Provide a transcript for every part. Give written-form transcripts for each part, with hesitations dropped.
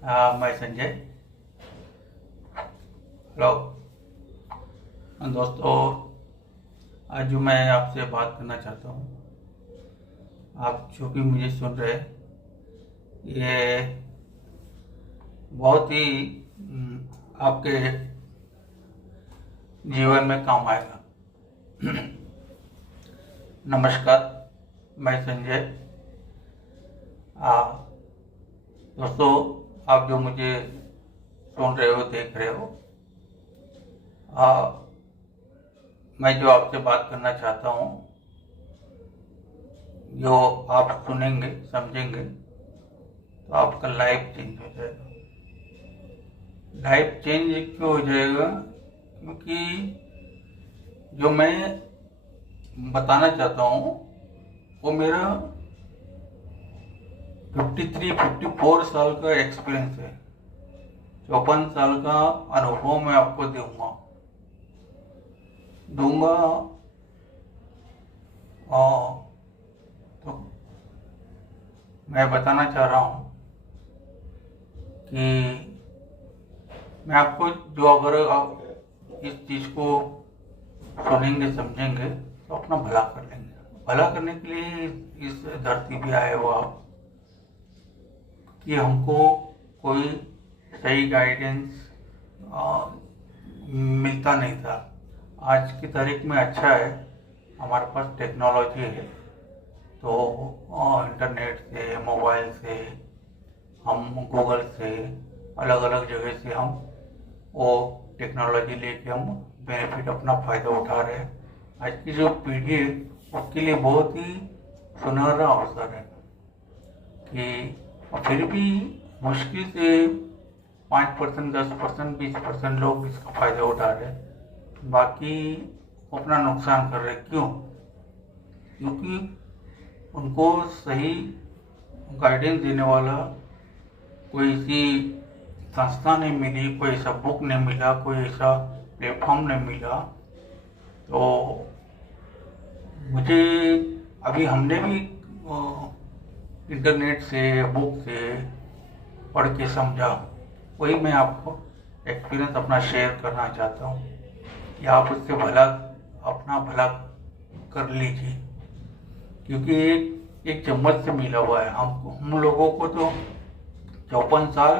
मैं संजय। हेलो दोस्तों, आज जो मैं आपसे बात करना चाहता हूँ, आप जो भी मुझे सुन रहे हैं, ये बहुत ही आपके जीवन में काम आएगा। नमस्कार, मैं संजय। दोस्तों, आप जो मुझे सुन रहे हो, देख रहे हो, मैं जो आपसे बात करना चाहता हूँ, जो आप सुनेंगे, समझेंगे, तो आपका लाइफ चेंज हो जाएगा। लाइफ चेंज क्यों हो जाएगा? क्योंकि जो मैं बताना चाहता हूँ वो मेरा 53-54 साल का एक्सपीरियंस है। 54 साल का अनुभव मैं आपको दूंगा। तो मैं बताना चाह रहा हूँ कि मैं आपको जो, अगर आप इस चीज़ को सुनेंगे, समझेंगे, तो अपना भला कर लेंगे। भला करने के लिए इस धरती पे आए हो आप, कि हमको कोई सही गाइडेंस मिलता नहीं था। आज की तारीख में अच्छा है, हमारे पास टेक्नोलॉजी है, तो इंटरनेट से, मोबाइल से, हम गूगल से, अलग अलग जगह से हम वो टेक्नोलॉजी लेके हम बेनिफिट, अपना फ़ायदा उठा रहे हैं। आज की जो पीढ़ी है उसके लिए बहुत ही सुनहरा अवसर है कि फिर भी मुश्किल से 5%, 10%, 20% लोग इसका फ़ायदा उठा रहे हैं, बाकी अपना नुकसान कर रहे हैं। क्यों? क्योंकि उनको सही गाइडेंस देने वाला कोई ऐसी संस्था नहीं मिली, कोई ऐसा बुक नहीं मिला, कोई ऐसा प्लेटफॉर्म नहीं मिला। तो मुझे अभी हमने भी इंटरनेट से, बुक से पढ़ के समझा, वही मैं आपको एक्सपीरियंस अपना शेयर करना चाहता हूँ कि आप उससे अपना भला कर लीजिए। क्योंकि एक चम्मच से मिला हुआ है। हम लोगों को तो 54 साल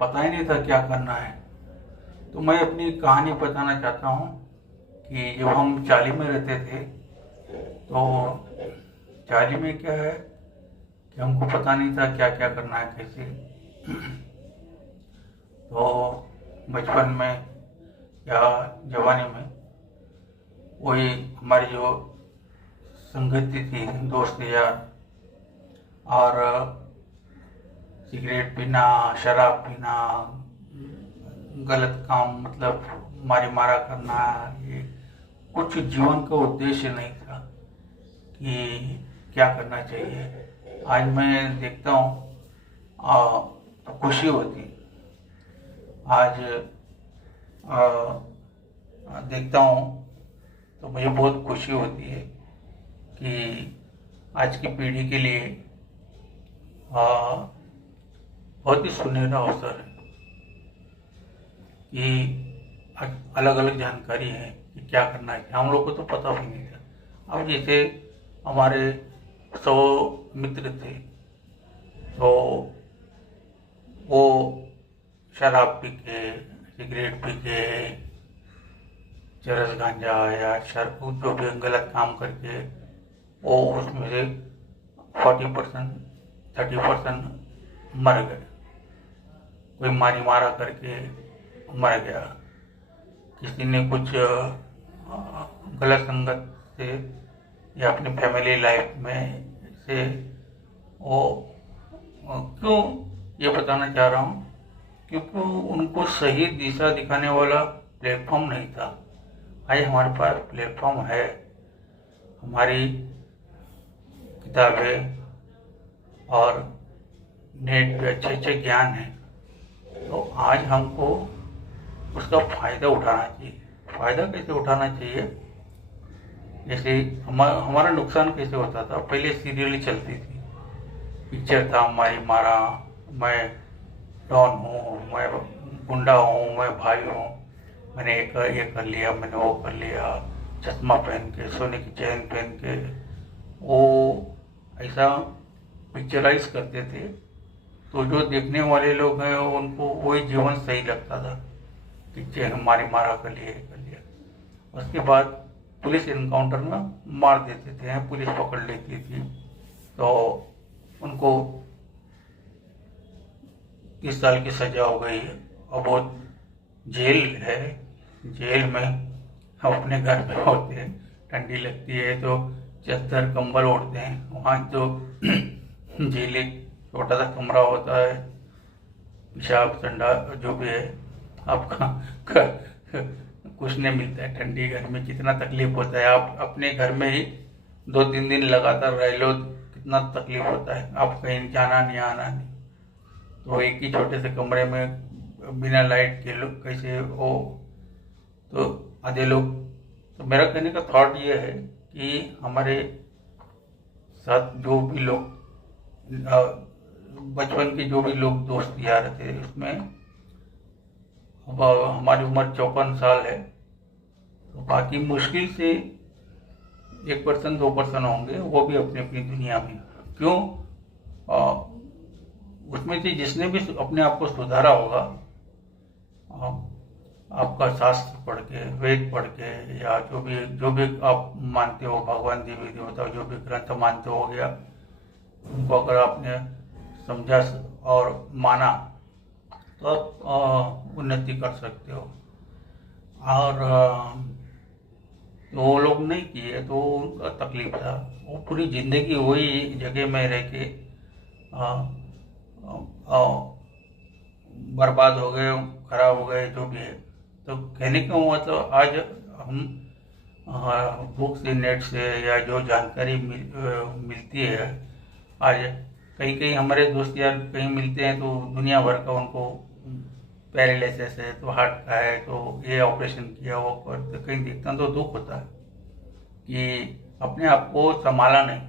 पता ही नहीं था क्या करना है। तो मैं अपनी कहानी बताना चाहता हूँ कि जब हम चाली में रहते थे, तो चाली में क्या है कि हमको पता नहीं था क्या क्या करना है, कैसे। तो बचपन में या जवानी में वही हमारी जो संगति थी, दोस्त यार, और सिगरेट पीना, शराब पीना, गलत काम, मतलब मारी मारा करना, ये कुछ जीवन का उद्देश्य नहीं था कि क्या करना चाहिए। आज मैं देखता हूँ तो खुशी होती। आज देखता हूँ तो मुझे बहुत खुशी होती है कि आज की पीढ़ी के लिए बहुत ही सुनहरा अवसर है कि अलग अलग जानकारी है कि क्या करना है। हम लोग को तो पता भी नहीं था। अब जैसे हमारे 100 मित्र थे, तो वो शराब पी के, सिगरेट पी के, चरस गांजा या शराब, जो भी गलत काम करके, वो उसमें से 40%, 30% मर गए। कोई मारी मारा करके मर गया, किसी ने कुछ गलत संगत से या अपनी फैमिली लाइफ में से वो। क्यों ये बताना चाह रहा हूँ? क्योंकि उनको सही दिशा दिखाने वाला प्लेटफॉर्म नहीं था। आज हमारे पास प्लेटफॉर्म है, हमारी किताबें और नेट पे अच्छे अच्छे ज्ञान है। तो आज हमको उसका फ़ायदा उठाना चाहिए। फ़ायदा कैसे उठाना चाहिए? जैसे हमारा नुकसान कैसे होता था? पहले सीरियल चलती थी, पिक्चर था, मारी मारा, मैं डॉन हूँ, मैं गुंडा हूँ, मैं भाई हूँ, मैंने ये कर लिया, मैंने वो कर लिया, चश्मा पहन के, सोने की चैन पहन के, वो ऐसा पिक्चराइज करते थे। तो जो देखने वाले लोग हैं उनको वही जीवन सही लगता था कि चैन मारी मारा कर लिया। उसके बाद पुलिस इनकाउंटर में मार देते थे, पुलिस पकड़ लेती थी तो उनको 30 साल की सजा हो गई है। अब वो जेल है, जेल में हम अपने घर पे होते हैं, ठंडी लगती है तो चादर कंबल ओढ़ते हैं। वहाँ तो जेल एक छोटा सा कमरा होता है, पेशाब ठंडा जो भी है आपका कुछ नहीं मिलता है। ठंडी गर्मी कितना तकलीफ होता है, आप अपने घर में ही 2-3 दिन लगातार रह लो कितना तकलीफ होता है, आप कहीं जाना नहीं आना नहीं। तो एक ही छोटे से कमरे में बिना लाइट के लोग कैसे हो, तो आधे लोग। तो मेरा कहने का थॉट ये है कि हमारे साथ जो भी लोग बचपन के जो भी लोग दोस्त यार थे, उसमें अब हमारी उम्र 54 साल है, तो बाकी मुश्किल से 1% 2% होंगे, वो भी अपनी अपनी दुनिया में। क्यों? उसमें से जिसने भी अपने आप को सुधारा होगा, आपका शास्त्र पढ़ के, वेद पढ़ के, या जो भी आप मानते हो, भगवान देवी देवता जो भी ग्रंथ मानते हो गया, उनको अगर आपने समझा और माना तो आप उन्नति कर सकते हो। और वो लोग नहीं किए तो उनका तकलीफ था, वो पूरी जिंदगी वही जगह में रह के बर्बाद हो गए, खराब हो गए, जो भी है। तो कहने का मतलब आज हम बुक से, नेट से, या जो जानकारी मिलती है, आज कहीं कहीं हमारे दोस्त यार कहीं मिलते हैं तो दुनिया भर का उनको पैरालिसिस है, तो हार्ट का है, तो ये ऑपरेशन किया, वो कर, तो कहीं देखता तो दुख होता है कि अपने आप को संभाला नहीं।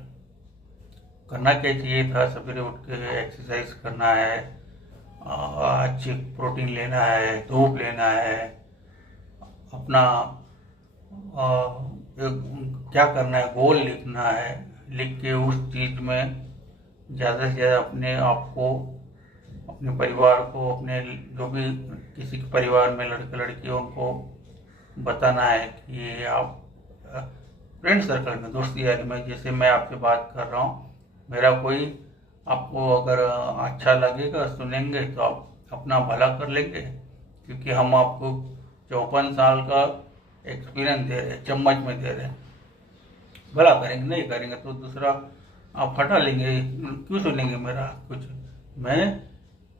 करना क्या चाहिए था, सवेरे उठ के एक्सरसाइज करना है, अच्छी प्रोटीन लेना है, धूप लेना है, अपना क्या करना है, गोल लिखना है, लिख के उस चीज़ में ज़्यादा से ज़्यादा अपने आप को, अपने परिवार को, अपने जो भी किसी के परिवार में लड़के लड़की उनको बताना है कि आप फ्रेंड सर्कल में, दोस्ती यारी में, जैसे मैं आपसे बात कर रहा हूँ, मेरा कोई आपको अगर अच्छा लगेगा, सुनेंगे तो आप अपना भला कर लेंगे, क्योंकि हम आपको 54 साल का एक्सपीरियंस दे रहे, चम्मच में दे रहे। भला करेंगे, नहीं करेंगे तो दूसरा आप हटा लेंगे, क्यों सुनेंगे मेरा कुछ। मैं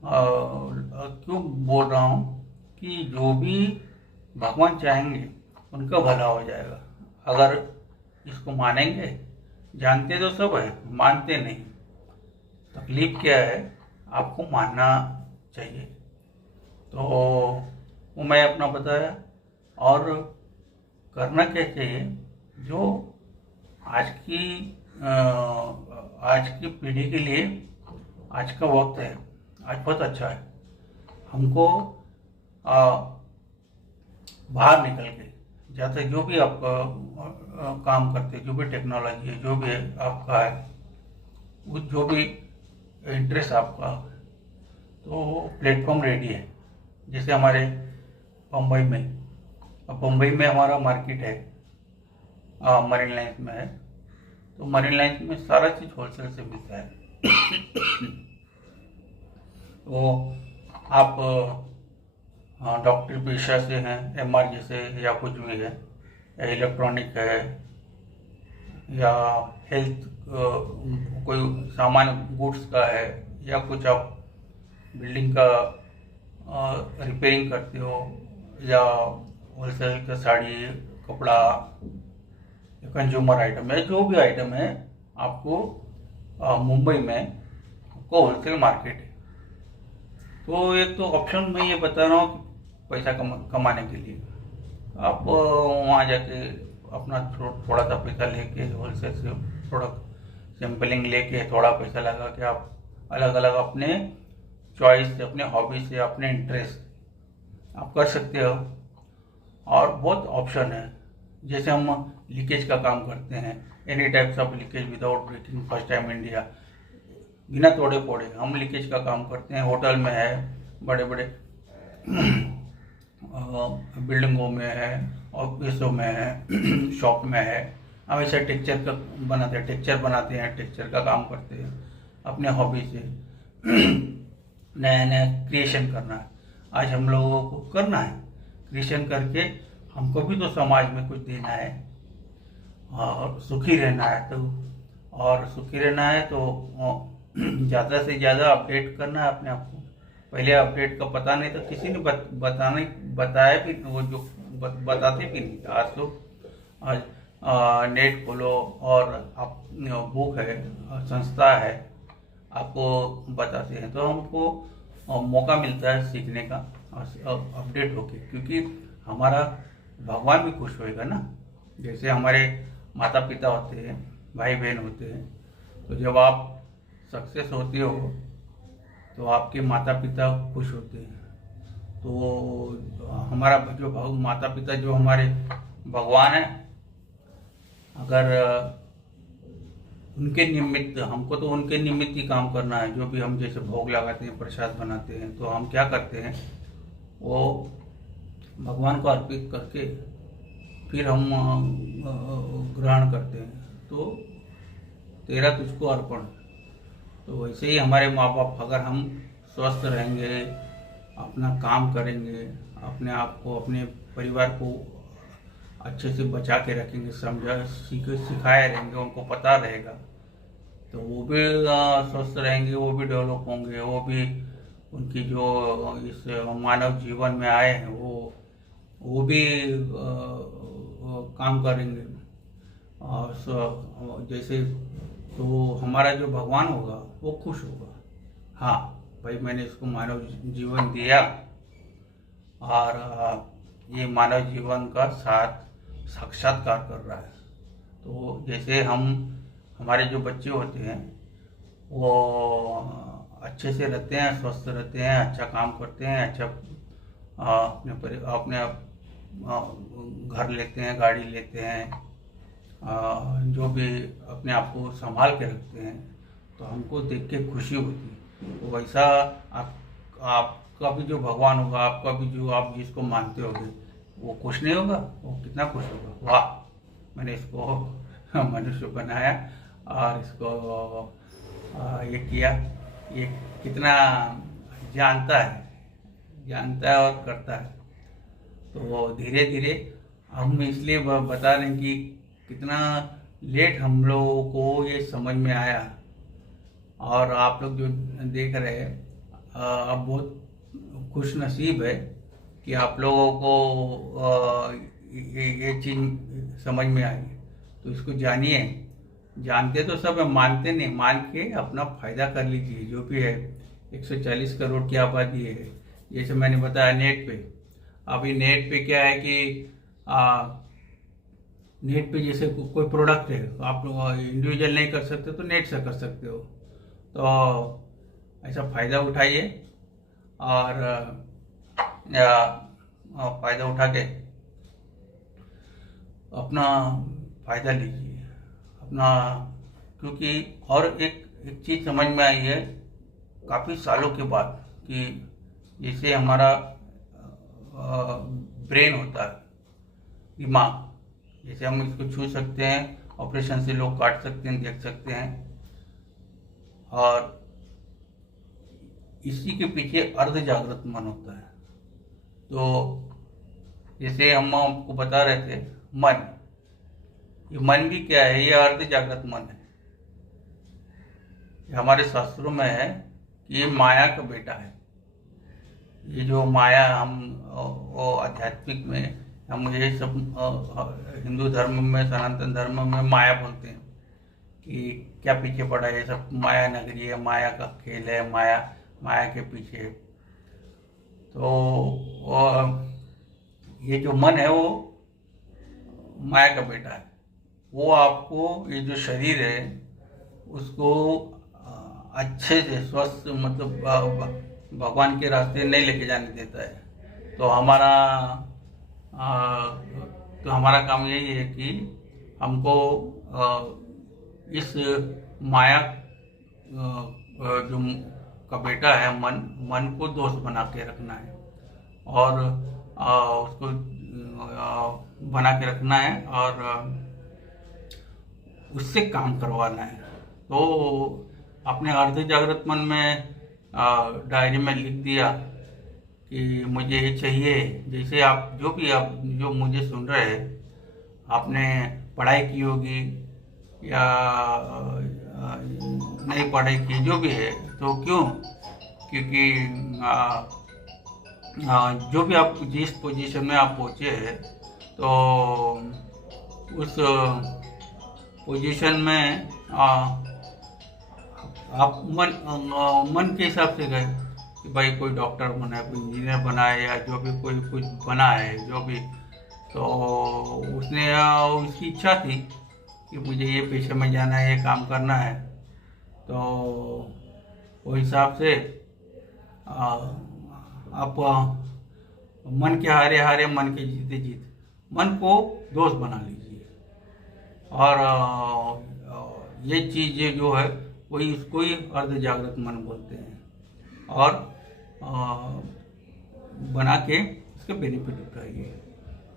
क्यों बोल रहा हूँ कि जो भी भगवान चाहेंगे उनका भला हो जाएगा, अगर इसको मानेंगे। जानते तो सब है, मानते नहीं। तकलीफ क्या है, आपको मानना चाहिए। तो वो मैं अपना बताया। और करना क्या चाहिए, जो आज की पीढ़ी के लिए आज का वक्त है, आज बहुत अच्छा है। हमको बाहर निकल के, जैसे जो भी आपका काम करते, जो भी टेक्नोलॉजी है, जो भी आपका है, वो जो भी इंटरेस्ट आपका, तो प्लेटफॉर्म रेडी है। जैसे हमारे बम्बई में, अब बम्बई में हमारा मार्केट है, मरीन लाइन्स में है, तो मरीन लाइन्स में सारा चीज़ होलसेल से मिलता है। तो आप डॉक्टर पेशा से हैं, एमआर जैसे, या कुछ भी है, या इलेक्ट्रॉनिक है, या हेल्थ कोई सामान गुड्स का है, या कुछ आप बिल्डिंग का रिपेयरिंग करते हो, या होलसेल का साड़ी, कपड़ा, कंज्यूमर आइटम है, जो भी आइटम है, आपको मुंबई में आपको होलसेल मार्केट है। तो एक तो ऑप्शन मैं ये बता रहा हूँ कि पैसा कमाने के लिए आप वहाँ जाके अपना थोड़ा सा पैसा लेके, होलसेल से प्रोडक्ट सैम्पलिंग लेके, थोड़ा पैसा लगा के आप अलग अलग अपने चॉइस से, अपने हॉबी से, अपने इंटरेस्ट आप कर सकते हो। और बहुत ऑप्शन है, जैसे हम लीकेज का काम करते हैं, any types of leakage without breaking first time India, बिना तोड़े फोड़े हम लीकेज का काम करते हैं। होटल में है, बड़े बड़े बिल्डिंगों में है, ऑफिसों में है, शॉप में है, हम ऐसे टेक्चर का बनाते हैं, टेक्चर का काम करते हैं अपने हॉबी से। नया नया क्रिएशन करना है, आज हम लोगों को करना है, क्रिएशन करके हमको भी तो समाज में कुछ देना है और सुखी रहना है। तो ज़्यादा से ज़्यादा अपडेट करना है अपने आप को। पहले अपडेट का पता नहीं तो किसी ने बताया भी, वो जो बताते भी नहीं। आज तो नेट खोलो और आप बुक है, संस्था है, आपको बताते हैं, तो हमको मौका मिलता है सीखने का अपडेट होके, क्योंकि हमारा भगवान भी खुश होएगा ना। जैसे हमारे माता पिता होते हैं, भाई बहन होते हैं, तो जब आप सक्सेस होते हो तो आपके माता पिता खुश होते हैं। तो हमारा जो माता पिता जो हमारे भगवान है, अगर उनके निमित्त, हमको तो उनके निमित्त ही काम करना है। जो भी हम जैसे भोग लगाते हैं, प्रसाद बनाते हैं, तो हम क्या करते हैं, वो भगवान को अर्पित करके फिर हम ग्रहण करते हैं। तो तेरा तुझको अर्पण। तो वैसे ही हमारे माँ बाप, अगर हम स्वस्थ रहेंगे, अपना काम करेंगे, अपने आप को, अपने परिवार को अच्छे से बचा के रखेंगे, सिखाए रहेंगे, उनको पता रहेगा, तो वो भी स्वस्थ रहेंगे, वो भी डेवलप होंगे, वो भी उनकी जो इस मानव जीवन में आए हैं वो भी काम करेंगे। और जैसे तो हमारा जो भगवान होगा वो खुश होगा, हाँ भाई मैंने इसको मानव जीवन दिया और ये मानव जीवन का साक्षात्कार कर रहा है। तो जैसे हमारे जो बच्चे होते हैं वो अच्छे से रहते हैं, स्वस्थ रहते हैं, अच्छा काम करते हैं, अच्छा अपने घर लेते हैं, गाड़ी लेते हैं, जो भी अपने आप को संभाल के रखते हैं, तो हमको देख के खुशी होती है। तो वैसा आपका भी जो भगवान होगा, आपका भी जो आप जिसको मानते होगे, वो खुश नहीं होगा? वो कितना खुश होगा, वाह मैंने इसको मनुष्य बनाया और इसको ये किया, ये कितना जानता है और करता है। तो धीरे धीरे हम इसलिए बता रहे हैं कि कितना लेट हम लोगों को ये समझ में आया। और आप लोग जो देख रहे हैं, आप बहुत खुश नसीब है कि आप लोगों को ये चीज़ समझ में आई। तो इसको जानिए, जानते तो सब है, मानते नहीं, मान के अपना फायदा कर लीजिए। जो भी है 140 करोड़ की आबादी है, जैसे मैंने बताया नेट पे। अभी नेट पे क्या है कि नेट पे जैसे कोई प्रोडक्ट है, आप इंडिविजुअल नहीं कर सकते तो नेट से कर सकते हो। तो ऐसा फ़ायदा उठाइए और फ़ायदा उठा के अपना फ़ायदा लीजिए अपना। क्योंकि और एक चीज़ समझ में आई है काफ़ी सालों के बाद, कि जैसे हमारा ब्रेन होता है, दिमाग, जैसे हम इसको छू सकते हैं, ऑपरेशन से लोग काट सकते हैं, देख सकते हैं, और इसी के पीछे अर्ध जागृत मन होता है। तो जैसे हम आपको बता रहे थे, मन, ये मन भी क्या है, ये अर्ध जागृत मन है। हमारे शास्त्रों में है कि ये माया का बेटा है। ये जो माया, हम वो आध्यात्मिक में हम ये सब हिंदू धर्म में, सनातन धर्म में माया बोलते हैं कि क्या पीछे पड़ा है, ये सब माया नगरी है, माया का खेल है, माया के पीछे। तो ये जो मन है वो माया का बेटा है। वो आपको, ये जो शरीर है उसको अच्छे से स्वस्थ, मतलब भगवान के रास्ते नहीं लेके जाने देता है। तो आ, हमारा काम यही है कि हमको इस माया जो का बेटा है मन को दोस्त बना के रखना है, और उसको बना के रखना है, और उससे काम करवाना है। तो अपने अर्ध जागृत मन में डायरी में लिख दिया कि मुझे ये चाहिए। जैसे आप जो मुझे सुन रहे हैं, आपने पढ़ाई की होगी या नहीं पढ़ाई की, जो भी है, तो क्यों? क्योंकि जो भी आप जिस पोजीशन में आप पहुँचे हैं, तो उस पोजीशन में आप मन के हिसाब से गए कि भाई कोई डॉक्टर बना है, कोई इंजीनियर बना है, या जो भी कोई कुछ बना है, जो भी। तो उसने उसकी इच्छा थी कि मुझे ये पेशे में जाना है, ये काम करना है। तो वो हिसाब से आप मन के हारे हारे, मन के जीते जीत, मन को दोस्त बना लीजिए। और ये चीज़ जो है वही, इसको ही अर्ध जागृत मन बोलते हैं। और बना के इसके बेनिफिट उठाइए,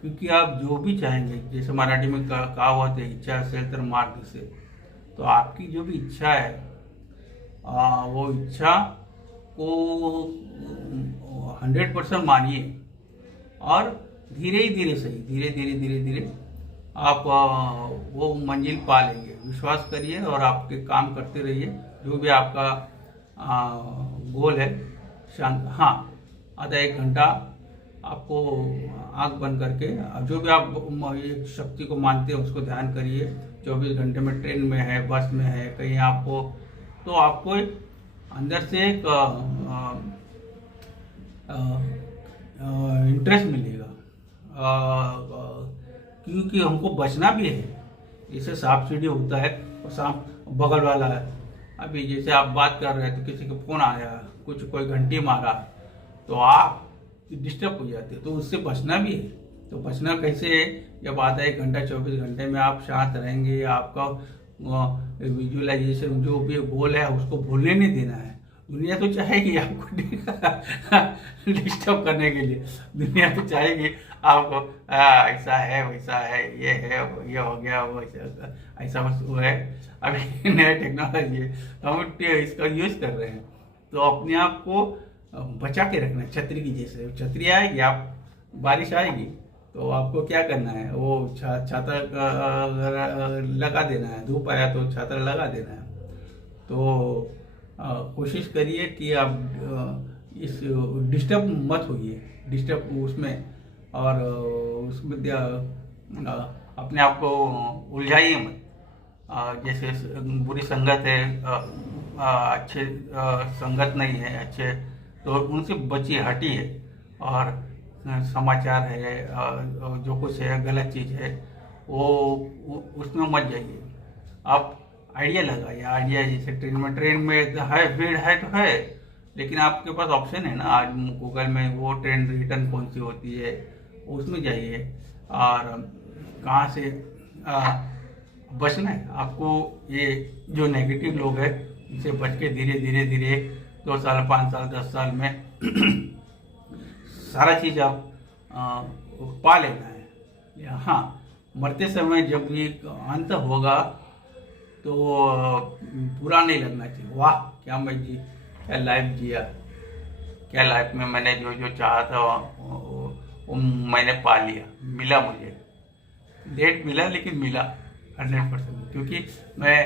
क्योंकि आप जो भी चाहेंगे, जैसे मराठी में कहावत है, इच्छा असेल तर मार्ग से। तो आपकी जो भी इच्छा है, वो इच्छा को 100% मानिए, और धीरे धीरे सही, धीरे धीरे आप वो मंजिल पा लेंगे। विश्वास करिए और आपके काम करते रहिए। जो भी आपका गोल है, शांत, हाँ, आधा 1 घंटा आपको आंख बंद करके, जो भी आप एक शक्ति को मानते हैं उसको ध्यान करिए। 24 घंटे में ट्रेन में है, बस में है, कहीं आपको, तो आपको अंदर से एक इंटरेस्ट मिलेगा, क्योंकि हमको बचना भी है। जैसे सांप सीढ़ी होता है, और सांप बगल वाला है। अभी जैसे आप बात कर रहे हैं तो किसी का फोन आया, कोई घंटी मारा, तो आप डिस्टर्ब हो जाते हैं। तो उससे बचना भी है। तो बचना कैसे है? जब आधा 1 घंटा 24 घंटे में आप शांत रहेंगे, आपका विजुअलाइजेशन, जो भी गोल है उसको भूलने नहीं देना है। दुनिया तो चाहेगी आपको डिस्टर्ब करने के लिए। दुनिया तो चाहेगी आपको ऐसा है, वैसा है, ये है, ये हो गया, वो ऐसा वो है। अभी नया टेक्नोलॉजी है, तो हम इसका यूज कर रहे हैं। तो अपने आप को बचा के रखना है, छतरी की जैसे। छतरी आएगी, आप बारिश आएगी, तो आपको क्या करना है? वो छाता लगा देना है। धूप आया तो छाता लगा देना है। तो कोशिश करिए कि आप इस डिस्टर्ब मत होइए, डिस्टर्ब उसमें, और उसमें अपने आप को उलझाइए मत। जैसे बुरी संगत है, अच्छे संगत नहीं है अच्छे, तो उनसे बचिए, हटिए। और समाचार है, जो कुछ है, गलत चीज़ है, वो उसमें मत जाइए। आप आइडिया लगाइए। आइडिया जैसे ट्रेन में है, भीड़ है तो है, लेकिन आपके पास ऑप्शन है ना आज गूगल में, वो ट्रेन रिटर्न कौन सी होती है, उसमें जाइए। और कहाँ से बचना है आपको, ये जो नेगेटिव लोग हैं इनसे बच के धीरे 2 साल, 5 साल, 10 साल में सारा चीज़ आप पा लेना है। हाँ, मरते समय जब भी अंत होगा तो बुरा नहीं लगना चाहिए। वाह, क्या लाइफ जिया, क्या लाइफ में मैंने जो चाहा था वो मैंने पा लिया, मिला मुझे। लेट मिला, लेकिन मिला 100%। क्योंकि मैं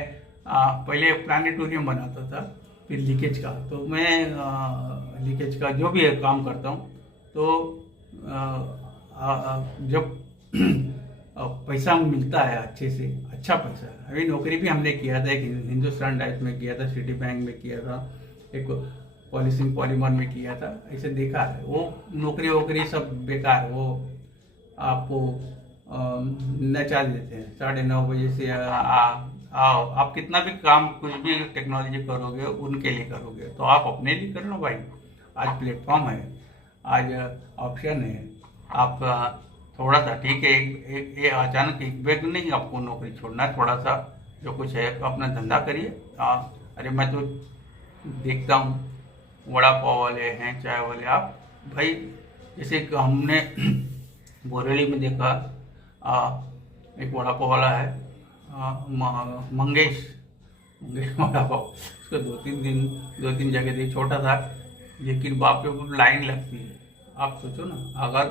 पहले प्लानिटोरियम बनाता था, फिर लीकेज का, तो मैं लीकेज का जो भी है काम करता हूँ। तो जब पैसा मिलता है अच्छे से, अच्छा पैसा। अभी नौकरी भी हमने किया था, एक हिंदुस्तान डाइट में किया था, सिटी बैंक में किया था, एक पॉलिसिंग पॉलीमर में किया था। ऐसे देखा है, वो नौकरी सब बेकार। वो आपको नचा देते हैं 9:30 बजे से आओ। आप कितना भी काम, कुछ भी टेक्नोलॉजी करोगे, उनके लिए करोगे, तो आप अपने लिए कर लो भाई। आज प्लेटफॉर्म है, आज ऑप्शन है। आप थोड़ा सा ठीक है, एक अचानक एक बैग नहीं आपको नौकरी छोड़ना है, थोड़ा सा जो कुछ है तो अपना धंधा करिए। अरे मैं तो देखता हूँ वड़ा पाव वाले हैं, चाय वाले, आप भाई जैसे कि हमने बोरेली में देखा, एक वड़ा पाव वाला है, मंगेश मंगेश वड़ा पाव, उसको दो तीन जगह थी, छोटा था लेकिन बाप रे बाप लाइन लगती है। आप सोचो ना, अगर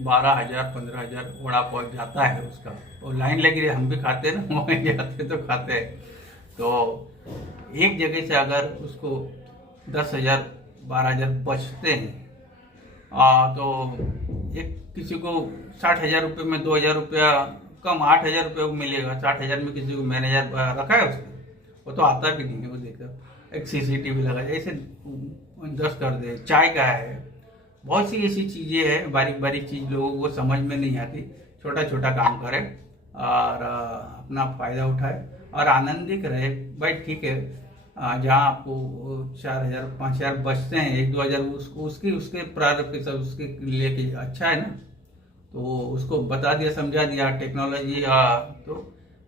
12,000 15,000 वड़ा पाव जाता है उसका, और लाइन लगी रही, हम भी खाते हैं ना, वहीं जाते तो खाते हैं। तो एक जगह से अगर उसको 10,000 12,000 बचते हैं, तो एक किसी को 60,000 रुपये में 2,000 रुपया कम, 8,000 रुपये को मिलेगा। 60,000 में किसी को मैनेजर रखा है उसने, वो तो आता भी नहीं है, वो देखकर एक CCTV लगा ऐसे 10 कर दे। चाय का है, बहुत सी ऐसी चीज़ें हैं, बारीक बारीक चीज़ लोगों को समझ में नहीं आती। छोटा छोटा काम करें और अपना फ़ायदा उठाए और आनंदित रहे। भाई ठीक है, जहाँ आपको 4,000 5,000 बचते हैं, 1-2 हज़ार उसको उसके प्रारंभ के सब उसके लिए कि अच्छा है ना, तो उसको बता दिया, समझा दिया टेक्नोलॉजी। तो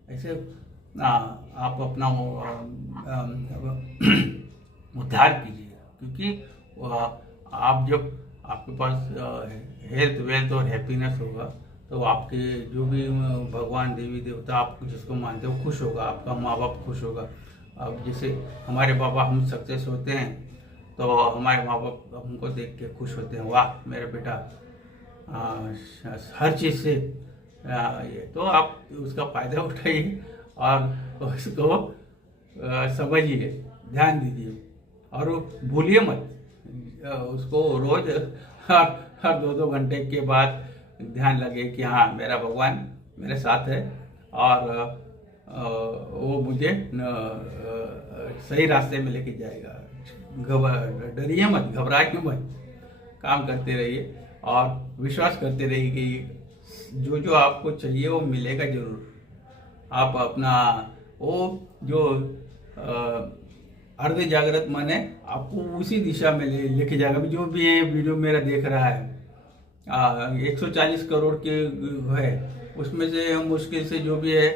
ऐसे आप अपना उद्धार कीजिए, क्योंकि आप जब आपके पास हेल्थ वेल्थ और हैप्पीनेस होगा तो आपके जो भी भगवान देवी देवता आप जिसको मानते हो खुश होगा, आपका माँ बाप खुश होगा। अब जैसे हमारे बाबा हम सक्सेस होते हैं तो हमारे माँ बाप हमको देख के खुश होते हैं, वाह मेरा बेटा हर चीज़ से ये। तो आप उसका फ़ायदा उठाइए और उसको समझिए, ध्यान दीजिए और भूलिए मत उसको। रोज हर 2-2 घंटे के बाद ध्यान लगे कि हाँ मेरा भगवान मेरे साथ है और वो मुझे सही रास्ते में लेके जाएगा। डरिए मत, घबराइए मत, काम करते रहिए और विश्वास करते रहिए कि जो जो आपको चाहिए वो मिलेगा ज़रूर। आप अपना वो जो अर्ध जागृत मन है आपको उसी दिशा में लेके जाएगा। जो भी ये वीडियो मेरा देख रहा है 140 करोड़ के है, उसमें से मुश्किल से जो भी है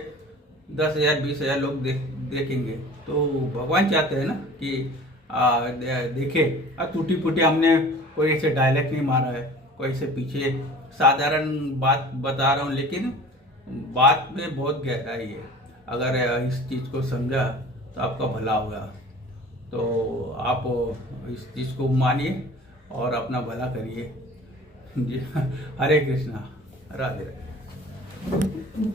10,000 20,000 लोग देखेंगे। तो भगवान चाहते हैं ना कि देखे। टूटी फूटी हमने कोई ऐसे डायलॉग नहीं मारा है, कोई ऐसे पीछे साधारण बात बता रहा हूँ, लेकिन बात में बहुत गहराई है। अगर इस चीज़ को समझा तो आपका भला होगा। तो आप इस चीज़ को मानिए और अपना भला करिए। हरे कृष्णा, राधे राधे।